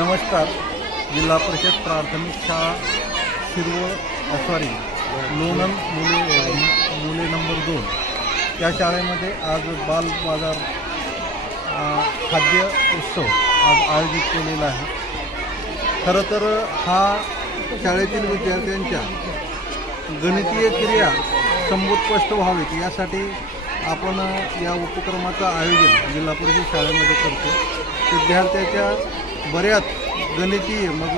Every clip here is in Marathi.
नमस्कार. जिल्हा परिषद प्राथमिक शाळा शिरवळ सॉरी लोणन मुले मुले नंबर दोन. या शाळेमध्ये आज बाल बाजार खाद्य उत्सव आज आयोजित केलेला आहे. खरं तर हा शाळेतील विद्यार्थ्यांच्या गणितीय क्रिया संबोधस्पष्ट व्हावीत यासाठी आपण या उपक्रमाचं आयोजन जिल्हा परिषद शाळेमध्ये करतो. विद्यार्थ्याच्या बऱ्याच गणितीय मग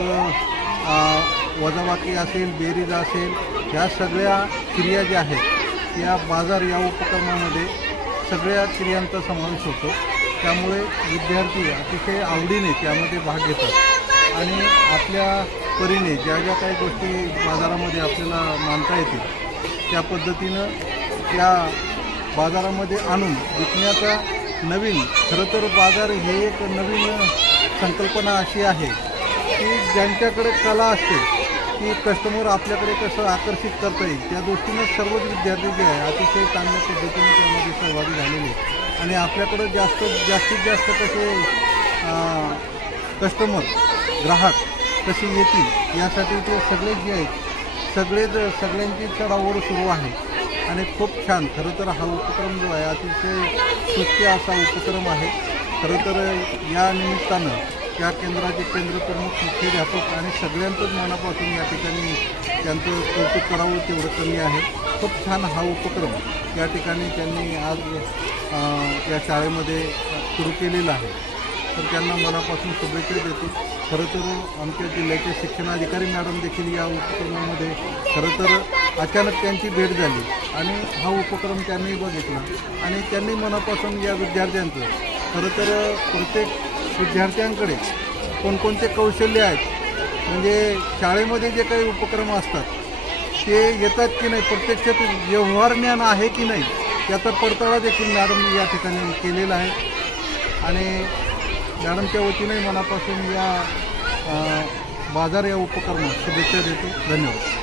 वजाबाकी असेल बेरीज असेल ह्या सगळ्या क्रिया ज्या आहेत या बाजार या उपक्रमामध्ये सगळ्या क्रियांचा समावेश होतो. त्यामुळे विद्यार्थी अतिशय आवडीने त्यामध्ये भाग घेतात. आणि आपल्या परीने ज्या ज्या काही गोष्टी बाजारामध्ये आपल्याला मानता येतील त्या पद्धतीनं त्या बाजारामध्ये आणून विकण्याचा नवीन खरं तर बाजार हे एक नवीन संकल्पना अशी आहे की ज्यांच्याकडे कला असते की कस्टमर आपल्याकडे कसं आकर्षित करता येईल त्या दृष्टीनं सर्वच विद्यार्थी जे आहे अतिशय चांगल्या पद्धतीने त्यामध्ये सहभागी झालेले आणि आपल्याकडं जास्त जास्तीत जास्त कसे कस्टमर ग्राहक कसे येतील यासाठी ते सगळे जे आहेत सगळेच सगळ्यांची चढाओढ सुरू आहे. आणि खूप छान खरं तर हा उपक्रम जो आहे अतिशय सुख्य असा उपक्रम आहे. खरं तर या निमित्तानं त्या केंद्राचे केंद्रप्रमुख मुख्याध्यापक आणि सगळ्यांचंच मनापासून या ठिकाणी त्यांचं कौतुक करावं तेवढं कमी आहे. खूप छान हा उपक्रम या ठिकाणी त्यांनी आज या शाळेमध्ये सुरू केलेला आहे. तर त्यांना मनापासून शुभेच्छा देतो. खरं तर आमच्या जिल्ह्याचे शिक्षणाधिकारी मॅडम देखील या उपक्रमामध्ये खरं तर अचानक त्यांची भेट झाली आणि हा उपक्रम त्यांनी बघितला आणि त्यांनी मनापासून या विद्यार्थ्यांचं खरं तर प्रत्येक विद्यार्थ्यांकडे कोणकोणते कौशल्य आहेत? म्हणजे शाळेमध्ये जे काही उपक्रम असतात ते येतात की नाही? प्रत्यक्षात व्यवहार ज्ञान आहे की नाही? याचा पडताळा देखील मॅडमने या ठिकाणी केलेला आहे. आणि मॅडमच्या वतीने मनापासून या बाजार या उपक्रमात शुभेच्छा देतो. धन्यवाद.